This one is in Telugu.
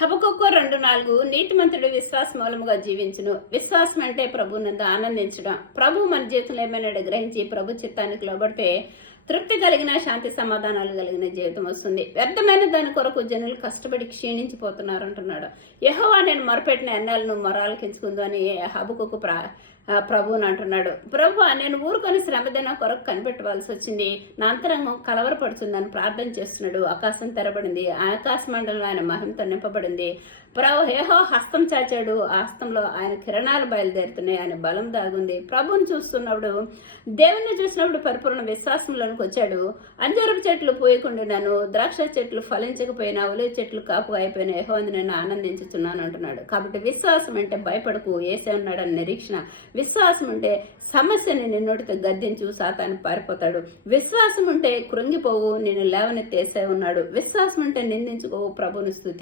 హబకొక్క రెండు నాలుగు నీతిమంతుడు విశ్వాస మూలముగా జీవించును. విశ్వాసం అంటే ప్రభునందు ఆనందించడం. ప్రభు మన జీవితంలో ఏమైనా గ్రహించి ప్రభు చిత్తానికి లోబడితే తృప్తి కలిగిన శాంతి సమాధానాలు కలిగిన జీవితం వస్తుంది. వ్యర్థమైన దాని కొరకు జనులు కష్టపడి క్షీణించిపోతున్నారు అంటున్నాడు. యహోవా నేను మొరపెట్టిన ఎన్నాలను మొరాలకించుకుందు అని హబుకు ప్రా ప్రభువుని అంటున్నాడు. ప్రభు నేను ఊరుకొని శ్రమదైన కొరకు కనిపెట్టవలసి వచ్చింది. నా అంతరంగం కలవరపడుతుందని ప్రార్థన చేస్తున్నాడు. ఆకాశం తెరబడింది. ఆ ఆకాశ మండలం ఆయన మహిమతో నింపబడింది. ప్రభు హేహో హస్తం చాచాడు. ఆ హస్తంలో ఆయన కిరణాలు బయలుదేరుతున్నాయి. ఆయన బలం దాగుంది. ప్రభువుని చూస్తున్నప్పుడు దేవుణ్ణి చూసినప్పుడు పరిపూర్ణ విశ్వాసంలో విశ్వాసంలోనికి వచ్చాడు అంజరపు చెట్లు పోయకుండాను ద్రాక్ష చెట్లు ఫలించకపోయినా ఉలే చెట్లు కాపు అయిపోయిన యహో నేను ఆనందించుతున్నాను అంటున్నాడు కాబట్టి విశ్వాసం అంటే భయపడకు ఏసే ఉన్నాడని నిరీక్షణ. విశ్వాసం ఉంటే సమస్యని నిన్నోటితో గద్దించు సాతాన్ని పారిపోతాడు. విశ్వాసం ఉంటే కృంగిపోవు నేను లేవనెత్తేసే ఉన్నాడు. విశ్వాసం ఉంటే నిందించుకోవు ప్రభుని స్థుతి